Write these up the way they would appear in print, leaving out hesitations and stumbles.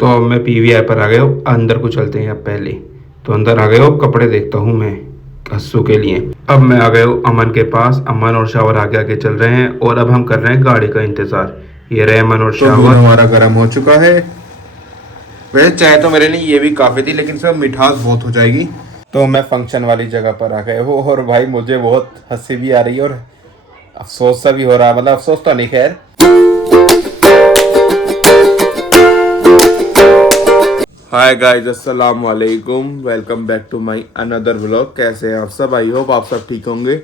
तो अब मैं पीवीआर पर आ गया हूँ। अंदर को चलते हैं अब पहले। तो अंदर आ गया हूँ, कपड़े देखता हूँ मैं हस्सू के लिए। अब मैं आ गया हूँ अमन के पास। अमन और शावर आगे आगे चल रहे हैं और अब हम कर रहे हैं गाड़ी का इंतजार। ये रहे अमन और तो दूध शावर। हमारा गर्म हो चुका है। वैसे चाय तो मेरे लिए ये भी काफ़ी थी, लेकिन सब मिठास बहुत हो जाएगी। तो मैं फंक्शन वाली जगह पर आ गया हूँ और भाई मुझे बहुत हंसी भी आ रही है और अफसोस सा भी हो रहा है। मतलब अफसोस तो नहीं, खैर। हाय गाइस, अस्सलाम वालेकुम, welcome back to my another vlog. कैसे हैं आप सब? आई होप आप सब ठीक होंगे।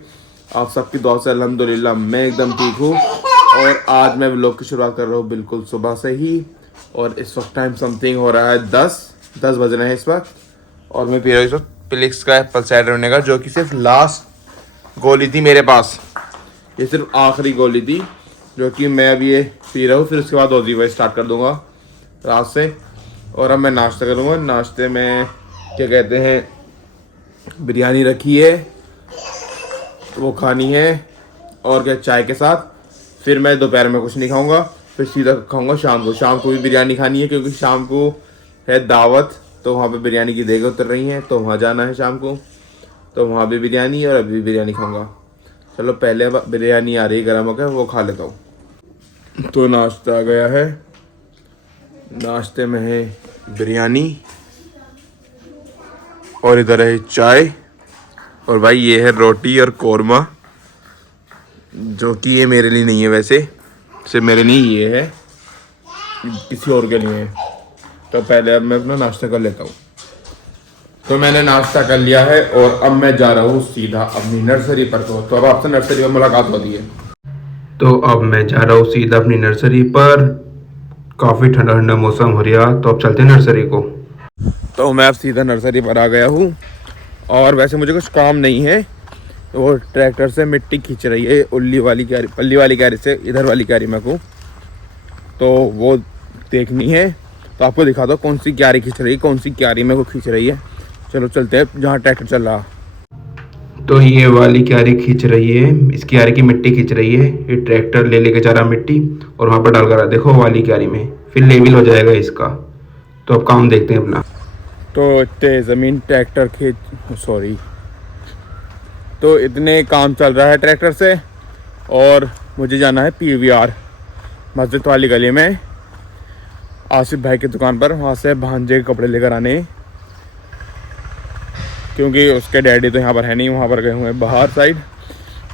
आप सबकी दुआ से अल्हम्दुलिल्लाह मैं एकदम ठीक हूँ। और आज मैं व्लॉग की शुरुआत कर रहा हूँ बिल्कुल सुबह से ही। और इस वक्त टाइम समथिंग हो रहा है 10 बज रहे हैं इस वक्त। और मैं पी रहा हूँ इस वक्त प्लिक्स का एप्पल साइडर विनेगर, जो कि सिर्फ लास्ट गोली थी मेरे पास। ये सिर्फ आखिरी गोली थी जो कि मैं अभी ये पी रहा हूँ। फिर उसके बाद ओजीवा स्टार्ट कर दूँगा रात से। और अब मैं नाश्ता करूँगा। नाश्ते में क्या कहते हैं, बिरयानी रखी है, वो खानी है। और क्या, चाय के साथ। फिर मैं दोपहर में कुछ नहीं खाऊंगा, फिर सीधा खाऊंगा शाम को। शाम को भी बिरयानी खानी है क्योंकि शाम को है दावत। तो वहाँ पे बिरयानी की देग उतर रही हैं, तो वहाँ जाना है शाम को। तो वहाँ भी बिरयानी और अभी भी बिरयानी खाऊंगा। चलो पहले अब बिरयानी आ रही है गर्म होकर, वो खा लेता हूँ। तो नाश्ता आ गया है। नाश्ते में है बिरयानी और इधर है चाय। और भाई ये है रोटी और कौरमा, जो कि ये मेरे लिए नहीं है, वैसे सिर्फ मेरे लिए ये है, किसी और के लिए है। तो पहले अब मैं अपना नाश्ता कर लेता हूँ। तो मैंने नाश्ता कर लिया है और अब मैं जा रहा हूँ सीधा अपनी नर्सरी पर। तो अब आपसे नर्सरी में मुलाकात होती है। तो अब मैं जा रहा हूँ सीधा अपनी नर्सरी पर। काफ़ी ठंडा ठंडा मौसम हो रहा, तो अब चलते हैं नर्सरी को। तो मैं अब सीधा नर्सरी पर आ गया हूँ। और वैसे मुझे कुछ काम नहीं है। वो ट्रैक्टर से मिट्टी खींच रही है, उल्ली वाली क्यारी, पल्ली वाली क्यारी से इधर वाली क्यारी में को। तो वो देखनी है। तो आपको दिखा दो कौन सी क्यारी खींच रही है, कौन सी क्यारी में वो खींच रही है। चलो चलते हैं जहाँ ट्रैक्टर चल रहा। तो ये वाली क्यारी खींच रही है, इस क्यारी की मिट्टी खींच रही है। ये ट्रैक्टर ले लेके जा रहा मिट्टी और वहाँ पर डाल कर रहा, देखो वाली क्यारी में। फिर लेवल हो जाएगा इसका। तो अब काम देखते हैं अपना। तो इतने ज़मीन ट्रैक्टर खींच, सॉरी, तो इतने काम चल रहा है ट्रैक्टर से। और मुझे जाना है पीवीआर मस्जिद वाली गली में, आसिफ भाई की दुकान पर। वहाँ से भांजे के कपड़े लेकर आने, क्योंकि उसके डैडी तो यहाँ पर है नहीं, वहाँ पर गए हुए हैं बाहर साइड।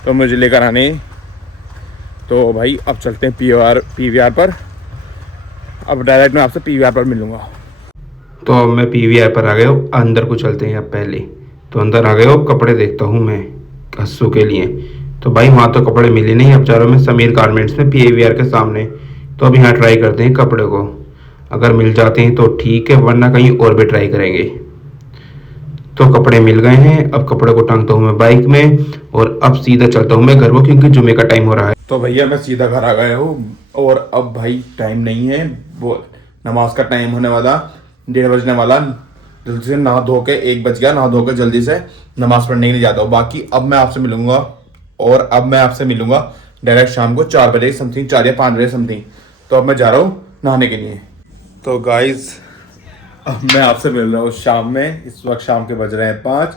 तो मुझे लेकर आने। तो भाई अब चलते हैं पीवीआर पर। अब डायरेक्ट मैं आपसे पीवीआर पर मिलूँगा। तो अब मैं पीवीआर पर आ गया हूँ। अंदर को चलते हैं अब पहले। तो अंदर आ गया हूँ, कपड़े देखता हूँ मैं हस्सू के लिए। तो भाई वहाँ तो कपड़े मिले नहीं। अब जा रहा हूँ मैं समीर गारमेंट्स में, पीवीआर के सामने। तो अब यहाँ ट्राई करते हैं कपड़े को। अगर मिल जाते हैं तो ठीक है, वरना कहीं और भी ट्राई करेंगे। तो कपड़े मिल गए हैं। अब कपड़े को टांगता हूँ मैं बाइक में और अब सीधा चलता हूँ मैं घर को, क्योंकि जुमे का टाइम हो रहा है। तो भैया मैं सीधा घर आ गया हूँ। और अब भाई टाइम नहीं है, वो नमाज का टाइम होने वाला, 1:30 बजने वाला। जल्दी से नहा धो के, 1 बज गया, नहा धो के जल्दी से नमाज पढ़ने के लिए जाता हूँ। बाकी अब मैं आपसे मिलूंगा। और अब मैं आपसे मिलूंगा डायरेक्ट शाम को 4 बजे समथिंग, 4 या 5 बजे समथिंग। तो अब मैं जा रहा हूँ नहाने के लिए। तो गाइज अब मैं आपसे मिल रहा हूँ शाम में। इस वक्त शाम के बज रहे हैं 5।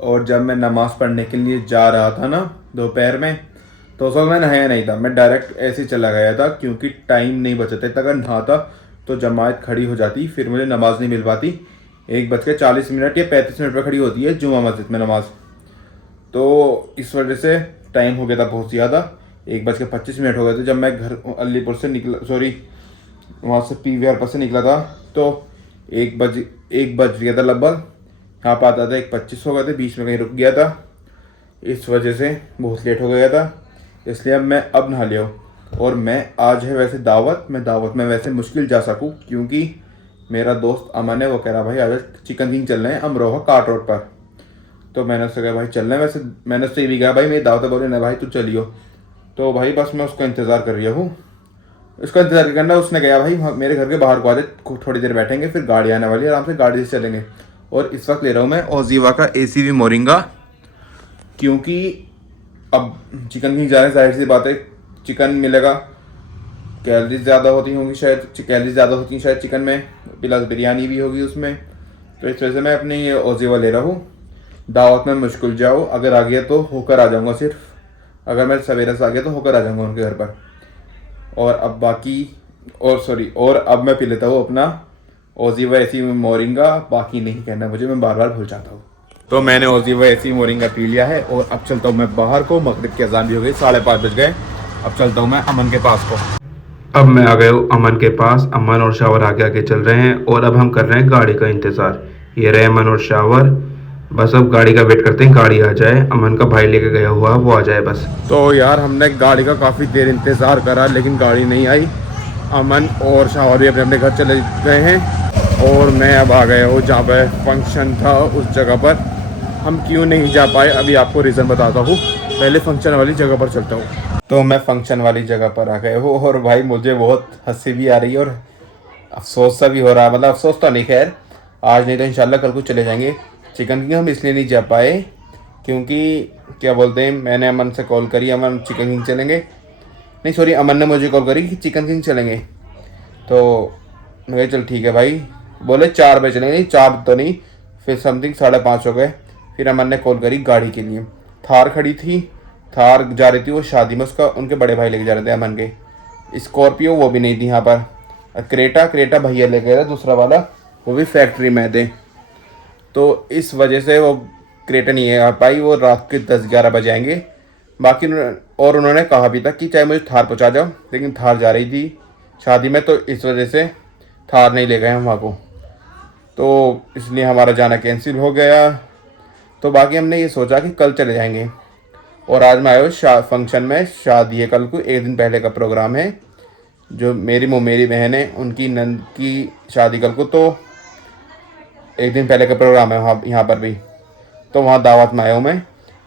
और जब मैं नमाज़ पढ़ने के लिए जा रहा था ना दोपहर में, तो उस वक्त मैं नहाया नहीं था। मैं डायरेक्ट ऐसे ही चला गया था, क्योंकि टाइम नहीं बचा था। अगर नहाता तो जमात खड़ी हो जाती, फिर मुझे नमाज़ नहीं मिल पाती। 1:40 या 35 मिनट पर खड़ी होती है जुमा मस्जिद में नमाज। तो इस वजह से टाइम हो गया था बहुत ज़्यादा। 1:25 हो गए थे जब मैं घर अलीपुर से निकला, सॉरी वहाँ से पीवीआर पर से निकला था। तो 1 बज गया था लगभग। यहाँ पर आता था 1:25 हो गए थे, बीच में कहीं रुक गया था। इस वजह से बहुत लेट हो गया था, इसलिए अब मैं नहा लिया हूँ। और मैं आज है वैसे दावत, मैं दावत में वैसे मुश्किल जा सकूँ, क्योंकि मेरा दोस्त अमन है, वो कह रहा भाई आज चिकन किंग चल रहे हैं अमरोहा काट रोड पर। तो मैंने उससे कहा भाई चलना है। वैसे मैंने उससे ये भी कहा भाई मेरी दावत बोले ना भाई तू चलियो। तो भाई बस मैं उसका इंतज़ार कर रहा हूँ। उसका इंतजार करना। उसने कहा भाई मेरे घर के बाहर को आ जाए, थोड़ी देर बैठेंगे, फिर गाड़ी आने वाली है, आराम से गाड़ी से चलेंगे। और इस वक्त ले रहा हूँ मैं ओजीवा का ACV मोरिंगा, क्योंकि अब चिकन किंग जा रहे हैं, जाहिर सी बात है चिकन मिलेगा। कैलोरीज ज़्यादा होती होंगी शायद, कैलोरीज ज़्यादा होती हैं शायद चिकन में, प्लस बिरयानी भी होगी उसमें। तो इस वजह से मैं अपनी ये ओजीवा ले रहा हूँ। दावत में मुश्किल जाओ, अगर आ गया तो होकर आ जाऊँगा सिर्फ, अगर मैं सवेरे से आ गया तो होकर आ जाऊँगा उनके घर पर। और अब अब मैं पी लेता हूँ अपना ओजीवा ऐसी मोरिंगा, बाकी नहीं कहना मुझे, मैं बार बार भूल जाता हूँ। तो मैंने ओजीवा ऐसी मोरिंगा पी लिया है और अब चलता हूँ मैं बाहर को। मगरिब की अजान भी हो गई, 5:30 बज गए। अब चलता हूँ मैं अमन के पास को। अब मैं आ गया हूँ अमन के पास। अमन और शावर आगे आगे चल रहे हैं और अब हम कर रहे हैं गाड़ी का इंतज़ार। ये रहे अमन और शावर, बस अब गाड़ी का वेट करते हैं, गाड़ी आ जाए। अमन का भाई लेके गया हुआ वो आ जाए बस। तो यार हमने गाड़ी का काफ़ी देर इंतज़ार करा लेकिन गाड़ी नहीं आई। अमन और शावर भी अपने अपने घर चले गए हैं और मैं अब आ गया हूँ जहाँ पर फंक्शन था, उस जगह पर। हम क्यों नहीं जा पाए अभी आपको रीज़न बताता हूँ, पहले फंक्शन वाली जगह पर चलता हूँ। तो मैं फंक्शन वाली जगह पर आ गया हूँ और भाई मुझे बहुत हंसी भी आ रही है और अफसोस सा भी हो रहा है। मतलब अफसोस तो नहीं, खैर आज नहीं तो इंशाल्लाह कल को चले जाएंगे। चिकन किंग हम इसलिए नहीं जा पाए क्योंकि क्या बोलते हैं, मैंने अमन से कॉल करी, अमन चिकन किंग चलेंगे, नहीं सॉरी अमन ने मुझे कॉल करी कि चिकन किंग चलेंगे। तो मैं कहा चल ठीक है भाई, बोले 4 बजे चलेंगे, नहीं 4 तो नहीं, फिर समथिंग 5:30 हो गए। फिर अमन ने कॉल करी गाड़ी के लिए, थार खड़ी थी, थार जा रही थी वो शादी में, उसका उनके बड़े भाई लेके जा रहे थे अमन के। स्कॉर्पियो वो भी नहीं थी यहाँ पर, क्रेटा भैया ले गया था दूसरा वाला, वो भी फैक्ट्री में थे। तो इस वजह से वो क्रेटा नहीं आ पाई, वो रात के 10-11 बजे आएंगे। बाकी और उन्होंने कहा भी था कि चाहे मुझे थार पहुँचा जाओ, लेकिन थार जा रही थी शादी में, तो इस वजह से थार नहीं ले गए हम वहाँ को, तो इसलिए हमारा जाना कैंसिल हो गया। तो बाकी हमने ये सोचा कि कल चले जाएंगे। और आज मैं आया हूँ फंक्शन में, शादी है कल को, 1 दिन पहले का प्रोग्राम है। जो मेरी बहन है उनकी नंद की शादी कल को, तो 1 दिन पहले का प्रोग्राम है वहाँ यहाँ पर भी, तो वहाँ दावत में आया हूँ मैं।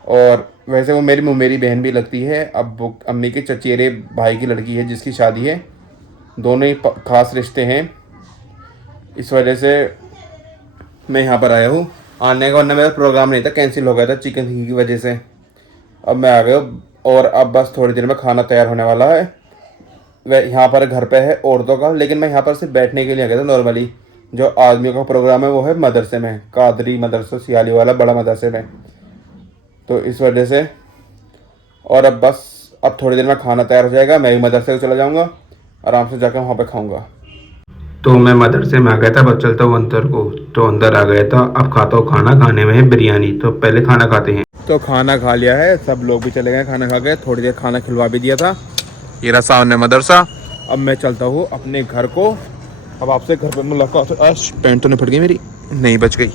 और वैसे वो मेरी बहन भी लगती है, अब अम्मी के चचेरे भाई की लड़की है जिसकी शादी है, दोनों ही खास रिश्ते हैं। इस वजह से मैं यहाँ पर आया हूँ। आने का वरना मेरा प्रोग्राम नहीं था, कैंसिल हो गया था चिकन किंग की वजह से। अब मैं आ गया और अब बस थोड़ी देर में खाना तैयार होने वाला है। वह यहाँ पर घर पे है औरतों का, लेकिन मैं यहाँ पर सिर्फ बैठने के लिए आ गया था नॉर्मली। जो आदमियों का प्रोग्राम है वो है मदरसे में, कादरी मदरसा सियाली वाला बड़ा मदरसे में, तो इस वजह से। और अब थोड़ी देर में खाना तैयार हो जाएगा, मैं भी मदरसे को चला जाऊँगा, आराम से जाकर वहाँ पर खाऊँगा। तो मैं मदरसे में आ गया था, बस चलता हूँ अंदर को। तो अंदर आ गया था, अब खाता हूँ खाना। खाने में है बिरयानी, तो पहले खाना खाते हैं। तो खाना खा लिया है, सब लोग भी चले गए खाना खा के, थोड़ी देर खाना खिलवा भी दिया था। ये रहा सामने मदरसा। अब मैं चलता हूँ अपने घर को। अब आपसे घर पर मुलाकात। पैंट तो नहीं फट गई मेरी? नहीं, बच गई।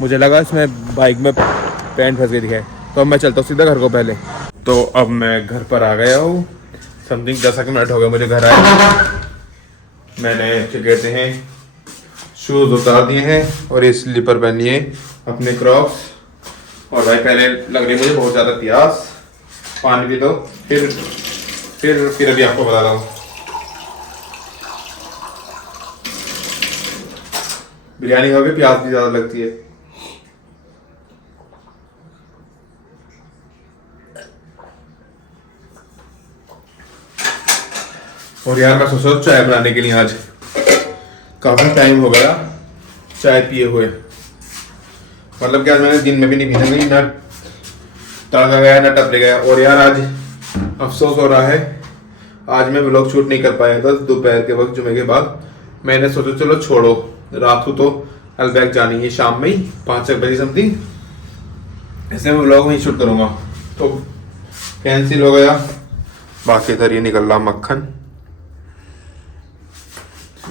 मुझे लगा इसमें बाइक में पैंट फंस गई दिखाई। तो अब मैं चलता हूँ सीधा घर को पहले। तो अब मैं घर पर आ गया हूँ, समथिंग 10 मिनट हो गए मुझे घर आए। मैंने क्या कहते हैं शूज़ उतार दिए हैं और ये स्लीपर पहन लिए अपने क्रॉक्स। और भाई पहले लग रही मुझे बहुत ज़्यादा प्यास, पानी पी दो, फिर अभी आपको बताता हूँ। बिरयानी हो गई, प्यास भी ज़्यादा लगती है। और यार मैं सोच रहा हूँ चाय बनाने के लिए, आज काफ़ी टाइम हो गया चाय पिए हुए। मतलब कि आज मैंने दिन में भी नहीं पीना, नहीं ना तड़का गया ना टपले गया। और यार आज अफसोस हो रहा है, आज मैं व्लॉग शूट नहीं कर पाया था दोपहर के वक्त जुमे के बाद। मैंने सोचा चलो छोड़ो, रात को तो अलबैक जानी है, शाम में ही 5-6 बजे समथिंग, ऐसे मैं व्लॉग में ही शूट करूँगा, तो कैंसिल हो गया। बाकी इधर ये निकल रहा मक्खन,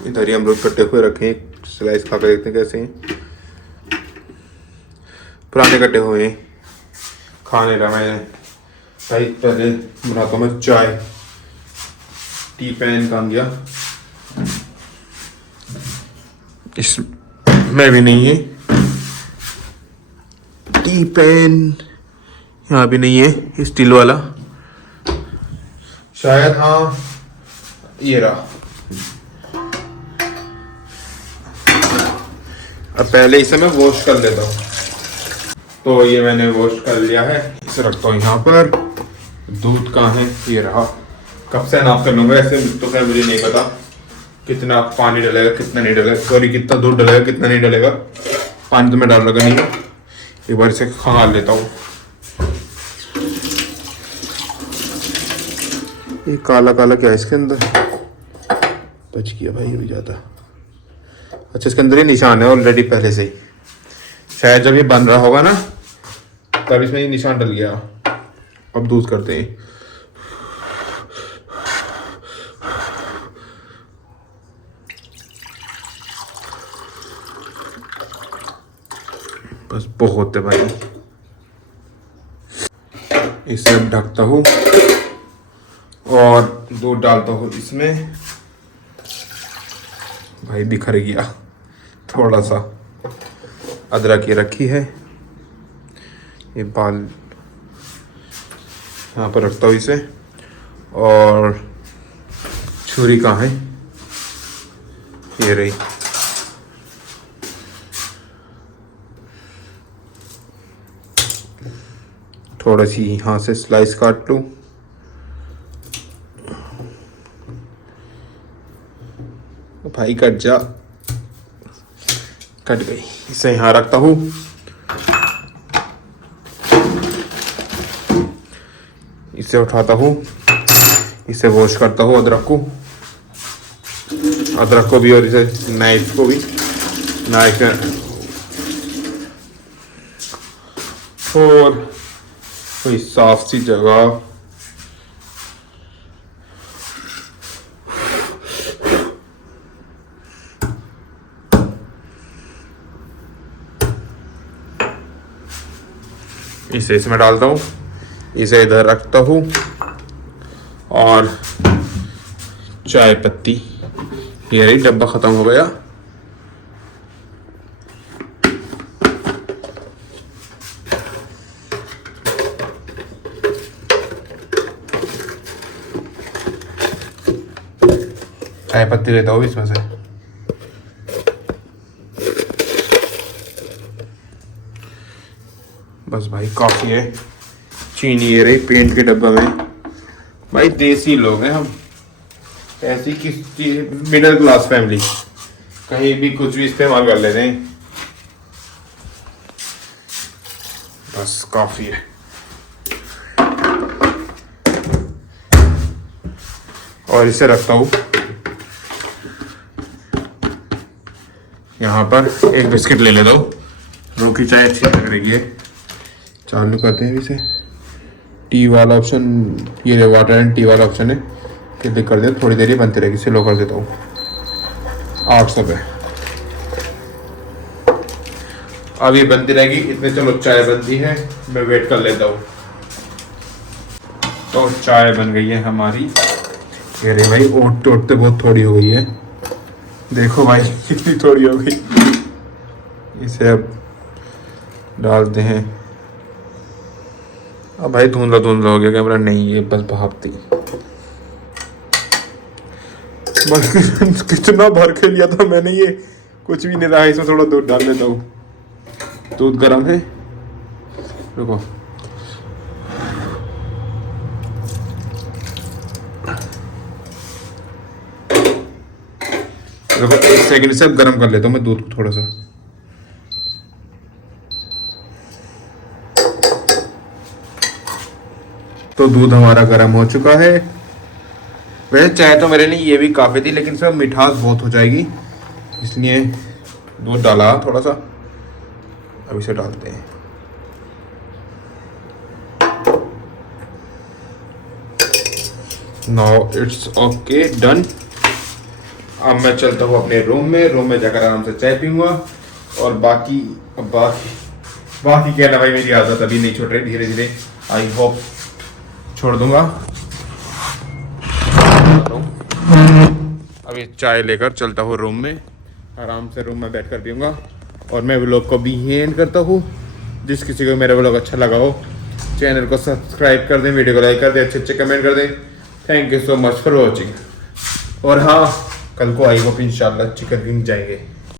इधर ही अमरूद कट्टे हुए रखे हैं, स्लाइस खा कर देखते हैं कैसे हैं। पुराने कट्टे हुए हैं, खाने रहा मैं भाई। पहले बनाता हूँ मैं चाय, टी पैन काम गया, इसमें भी नहीं है टी पैन, यहाँ भी नहीं है स्टील वाला शायद, हाँ ये रहा। अब पहले इसे मैं वॉश कर लेता हूँ। तो ये मैंने वॉश कर लिया है, इसे रखता हूँ यहाँ पर। दूध कहाँ है? ये रहा। कब से नाप कर लूंगा ऐसे, तो खैर मुझे नहीं पता कितना पानी डलेगा कितना नहीं डलेगा, सॉरी कितना दूध डलेगा कितना नहीं डलेगा। पानी तो मैं डाल लगा नहीं, एक बार इसे खंगाल लेता हूँ। ये काला काला क्या है इसके अंदर, बच गया भाई भी ज़्यादा। अच्छा इसके अंदर ही निशान है ऑलरेडी पहले से ही, शायद जब ये बन रहा होगा ना तब इसमें ये निशान डल गया। अब दूध करते हैं। बस बहुत है भाई, इसे अब ढकता हूँ और दूध डालता हूँ इसमें। भाई बिखर गया थोड़ा सा, अदरक ये रखी है, ये बाल यहाँ पर रखता हूँ इसे। और छुरी कहाँ है, ये रही। थोड़ा सी यहाँ से स्लाइस काट लूँ। भाई कट जा, कट गई। इसे यहाँ रखता हूँ। इसे उठाता हूँ, इसे वॉश करता हूँ अदरक को भी और इसे नाइफ को भी। नाइफ और कोई साफ सी जगह। इसे इसमें डालता हूँ, इसे इधर रखता हूँ। और चाय पत्ती, ये रही, डब्बा ख़त्म हो गया। चाय पत्ती लेता हूँ इसमें से। बस भाई काफ़ी है। चीनी ये रही पेंट के डब्बा में। भाई देसी लोग हैं हम, ऐसी किस मिडिल क्लास फैमिली, कहीं भी कुछ भी इस्तेमाल कर लेते हैं। बस काफ़ी है। और इसे रखता हूँ यहाँ पर। एक बिस्किट ले लेता हूँ, रोकी चाय अच्छी लग रही है। चालू करते हैं इसे। टी वाला ऑप्शन, ये वाटर एंड टी वाला ऑप्शन है, क्लिक कर दे, थोड़ी देर ही बनती रहेगी। स्लो कर देता हूँ। 800 पे अब ये बनती रहेगी। इतने चलो चाय बनती है, मैं वेट कर लेता हूँ। तो चाय बन गई है हमारी। अरे भाई ओटते ओटते बहुत थोड़ी हो गई है, देखो भाई कितनी थोड़ी हो गई। इसे अब डालते हैं। अब भाई धुंधला धुंधला हो गया कैमरा, नहीं ये बस भापती। कितना भर के लिया था मैंने, ये कुछ भी नहीं रहा। इसमें थोड़ा दूध डाल लेता हूँ। दूध गर्म है, रुको। देखो 1 सेकंड से अब गर्म कर लेता हूँ मैं दूध को थोड़ा सा। तो दूध हमारा गर्म हो चुका है। वैसे चाय तो मेरे लिए ये भी काफ़ी थी, लेकिन इसमें मिठास बहुत हो जाएगी, इसलिए दूध डाला थोड़ा सा। अब इसे डालते हैं। Now it's okay, done. अब मैं चलता हूँ अपने रूम में जाकर आराम से चाय पीऊंगा। और बाकी क्या ना भाई, मेरी आदत अभी नहीं छूट रही, धीरे धीरे आई होप छोड़ दूंगा। अभी चाय लेकर चलता हूँ रूम में, आराम से रूम में बैठकर पीऊंगा। और मैं व्लॉग को भी एंड करता हूँ। जिस किसी को मेरा व्लॉग अच्छा लगा हो, चैनल को सब्सक्राइब कर दें, वीडियो को लाइक कर दें, अच्छे अच्छे कमेंट कर दें। Thank you so much for watching. और हाँ, कल को आई होप इंशाल्लाह चिकन विंग जाएंगे।